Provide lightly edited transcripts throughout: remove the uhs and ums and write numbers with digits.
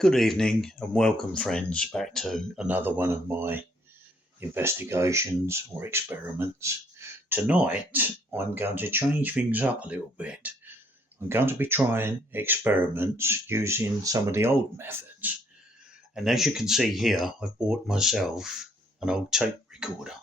Good evening and welcome, friends, back to another one of my investigations or experiments. Tonight, I'm going to change things up a little bit. I'm going to be trying experiments using some of the old methods. And as you can see here, I've bought myself an old tape recorder.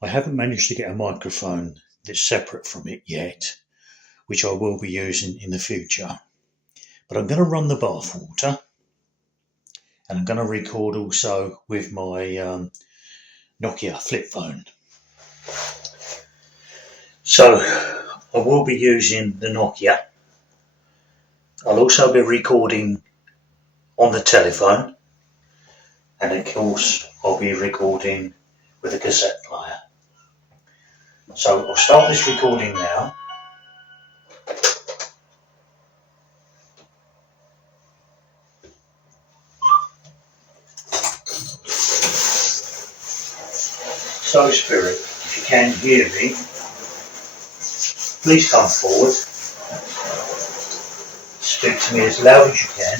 I haven't managed to get a microphone that's separate from it yet, which I will be using in the future. But I'm going to run the bath water. And I'm going to record also with my Nokia flip phone. So I will be using the Nokia. I'll also be recording on the telephone. And of course I'll be recording with a cassette player. So I'll start this recording now. So Spirit, if you can hear me, please come forward. Speak to me as loud as you can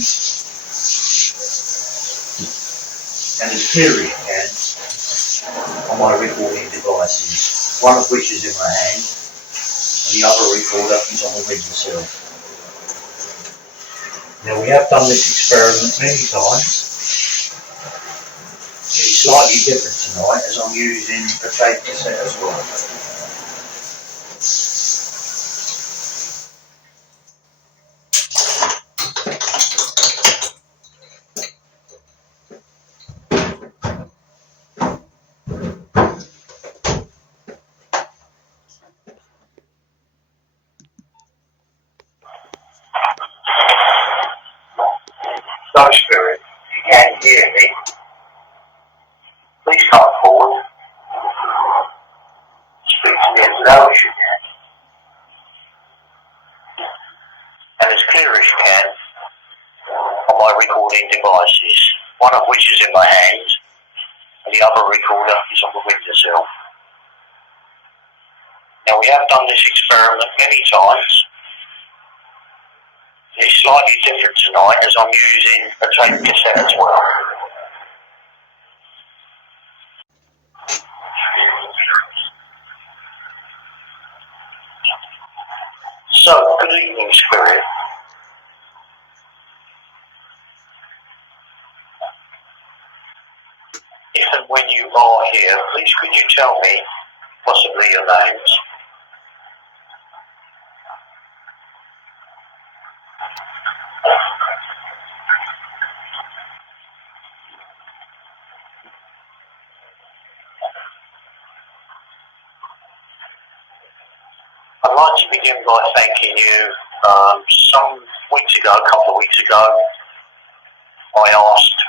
and as clear as you can on my recording devices, one of which is in my hand and the other recorder is on the windowsill. Now we have done this experiment many times. It's slightly different tonight as I'm using a tape cassette as well. So Spirit, if you can hear me, please come forward. Speak to me as loud as you can and as clear as you can on my recording devices, one of which is in my hand and the other recorder is on the windowsill. Now we have done this experiment many times. It's slightly different tonight as I'm using a tape cassette as well. So, good evening, Spirit. If and when you are here, please could you tell me possibly your names? I'd like to begin by thanking you. Some weeks ago, a couple of weeks ago, I asked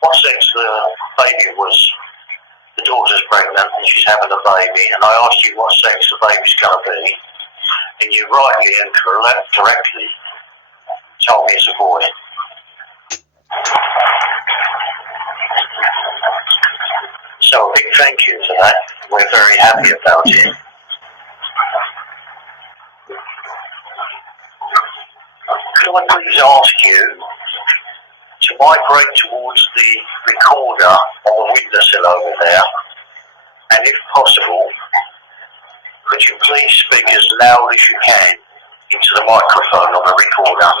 what sex the baby was. The daughter's pregnant and she's having a baby, and I asked you what sex the baby's going to be, and you rightly and correctly told me it's a boy. So a big thank you for that. We're very happy about it. Could I please ask you to migrate towards the recorder on the windowsill over there, and if possible, could you please speak as loud as you can into the microphone on the recorder?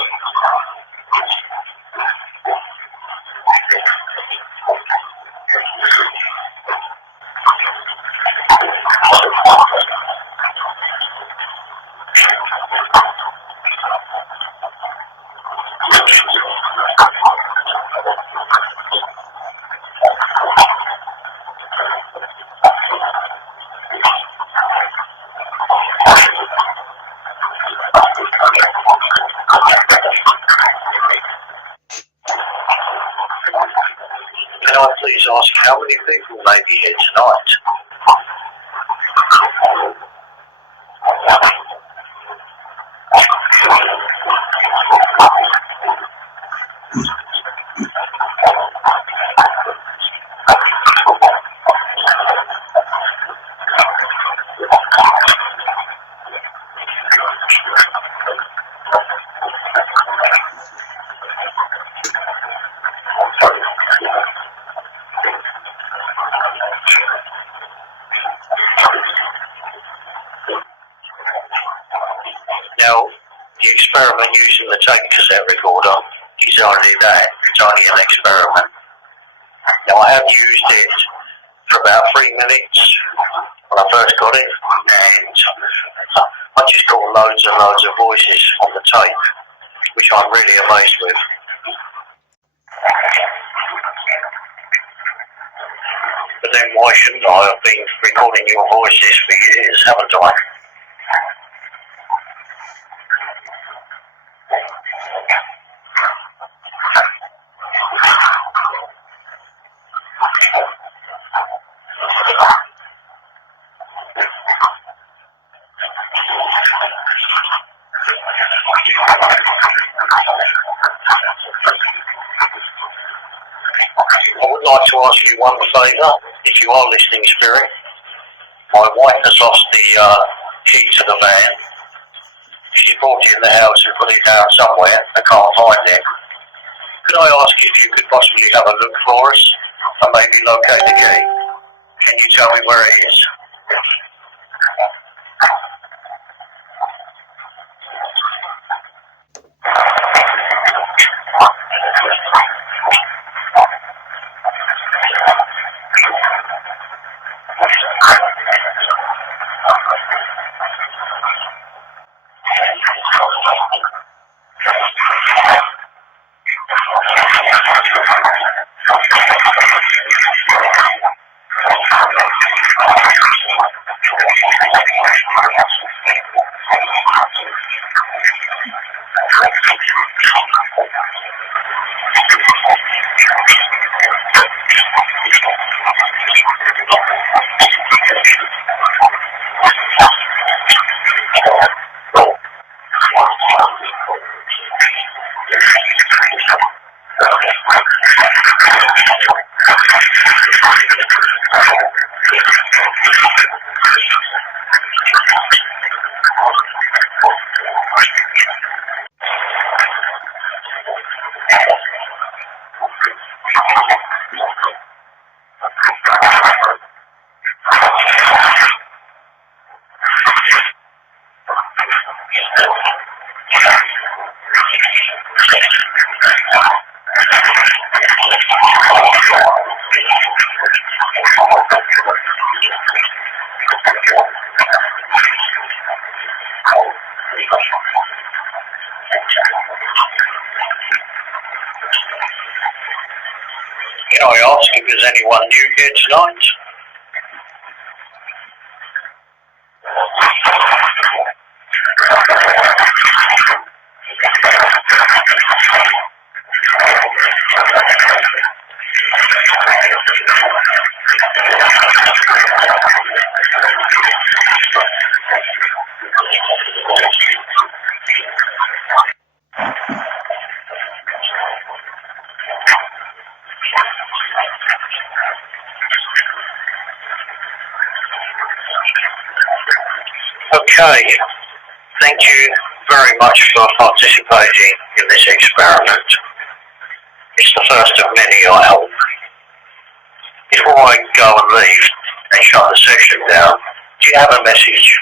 Can I please ask how many people may be here tonight? experiment using the tape cassette recorder is only that. It's only an experiment. Now, I have used it for about 3 minutes when I first got it, and I just got loads and loads of voices on the tape, which I'm really amazed with. But then why shouldn't I? I've been recording your voices for years, haven't I? I would like to ask you one favour, if you are listening, Spirit. My wife has lost the key to the van. She's brought it in the house and put it down somewhere. I can't find it. Could I ask if you could possibly have a look for us and maybe locate the key? Can you tell me where it is? Can I ask if there's anyone new here tonight? Okay, thank you very much for participating in this experiment. It's the first of many, I hope. Before I go and leave and shut the session down, do you have a message?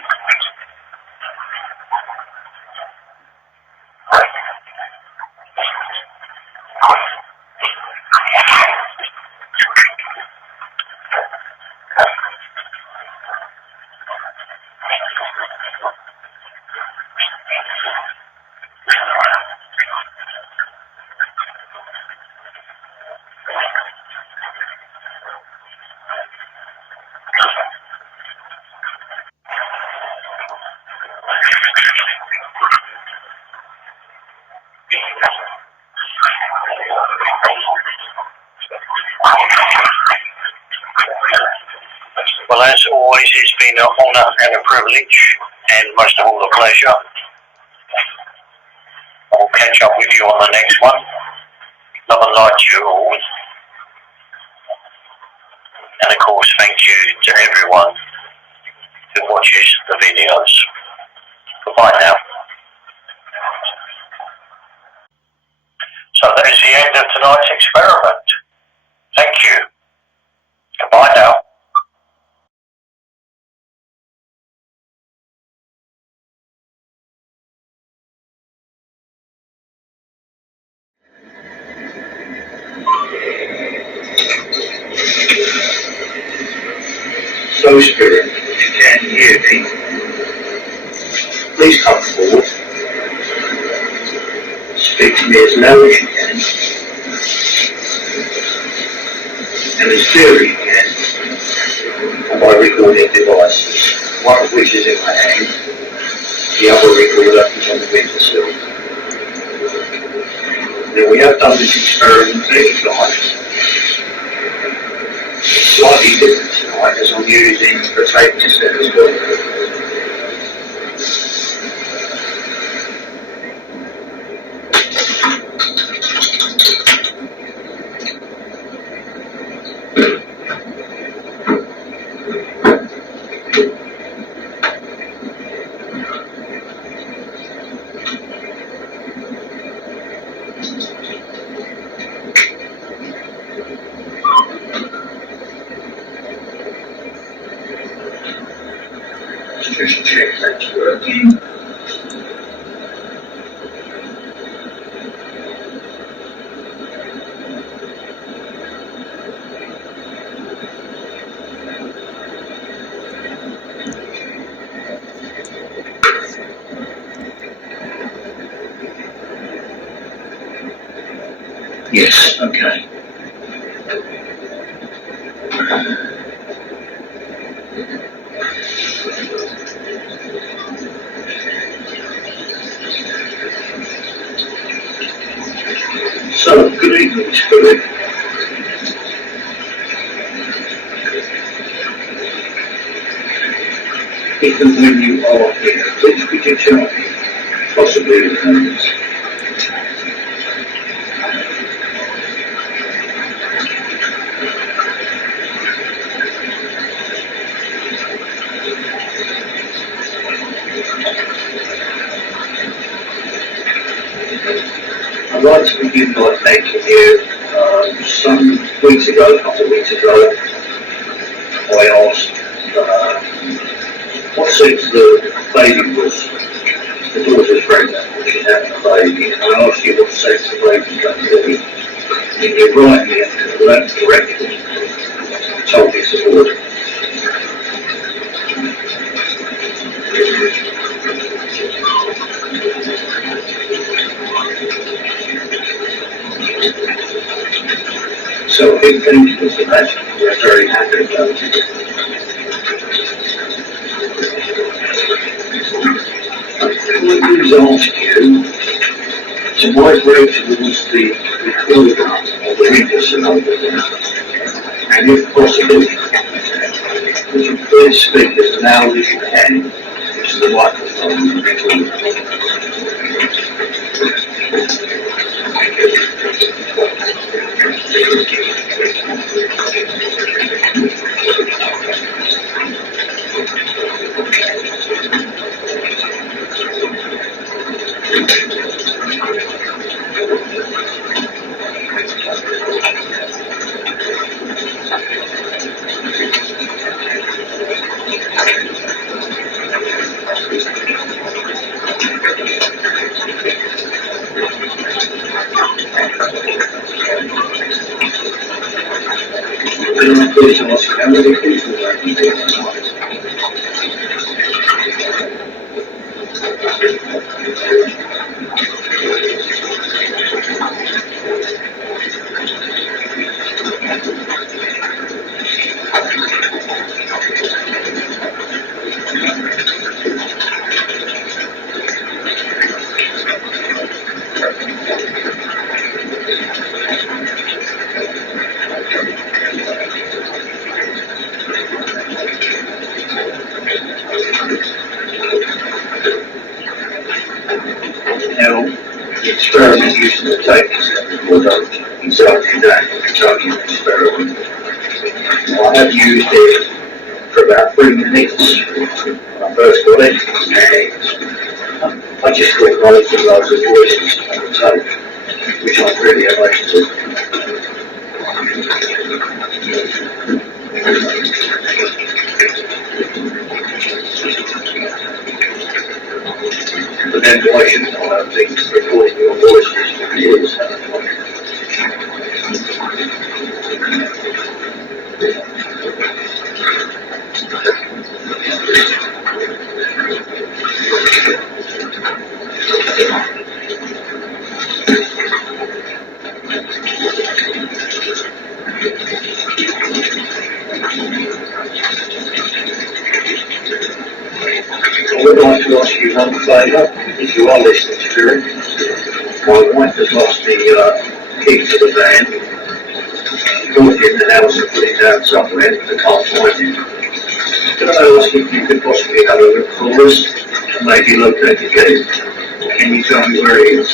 Well, as always, it's been an honour and a privilege, and most of all a pleasure. I'll catch up with you on the next one. Love and light to you all. And of course, thank you to everyone who watches the videos. Goodbye now. So that is the end of tonight's experiment. Thank you. Goodbye now. ghost spirit, if you can hear me, please come forward. Speak to me as loud as you can, and as clear as you can, on my recording devices, one of which is in my hand, the other recorder is on the windowsill. Now, we have done this experiment many times. It's slightly different tonight as I'm using the tape cassette as well. Just check that's working. Yes, okay. So, good evening, Spirit. If and when you are here, please could you tell me, possibly the names? I'd like to begin by thanking you. Some weeks ago, a couple of weeks ago, I asked what sex the baby was, the daughter's pregnant, she's having a baby, and I asked you what sex the baby's going to be. And you rightly and correctly told me it's a boy. So a big thank you for that. We're very happy about it. What I do is ask you to migrate towards the recorder or the windowsill, and if possible, would you please speak as loud as you can to the microphone of the recorder. Please ask how many people are here tonight. Now, the experiment using the tape cassette recorder exactly that, exactly the experiment. I have used it for about 3 minutes when I first got it, and I just got loads and loads of voices on the tape, which I'm really amazed at. But then why shouldn't I have things recording your voices for years? to ask you one favour, if you are listening to it. My wife has lost the key to the van. Brought it in the house and put it down somewhere. I can't find it. Can I ask if you could possibly have a look for us and maybe locate the key? Can you tell me where it is?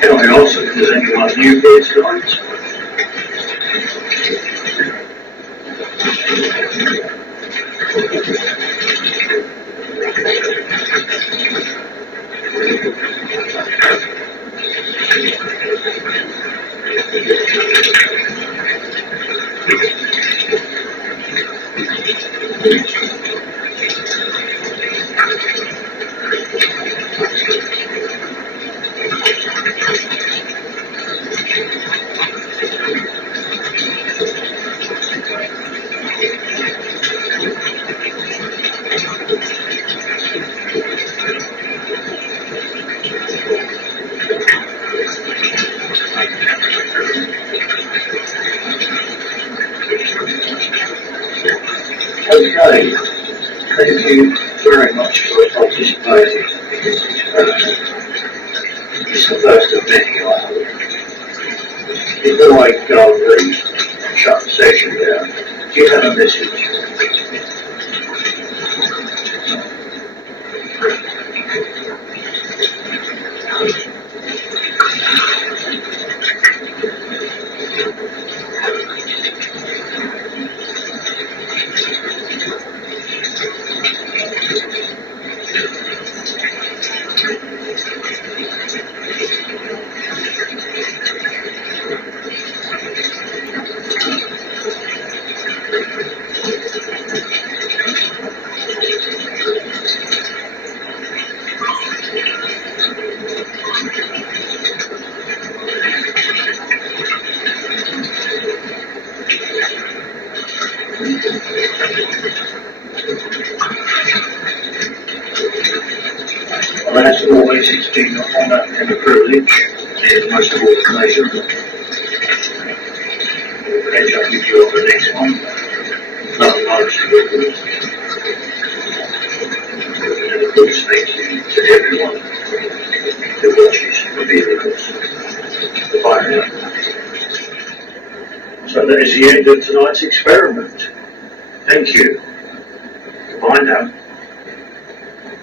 Can I ask if there's anyone new here tonight? Okay, thank you very much for participating. It's the first of many, I hope. Before I go and leave and shut the session down, do you have a message? Well, as always, it's been an honour and a privilege, and most of all, a pleasure. We'll catch up with you on the next one. Love and life to you. And a good thank you to everyone who watches the videos. Bye now. So that is the end of tonight's experiment. Thank you. Goodbye now.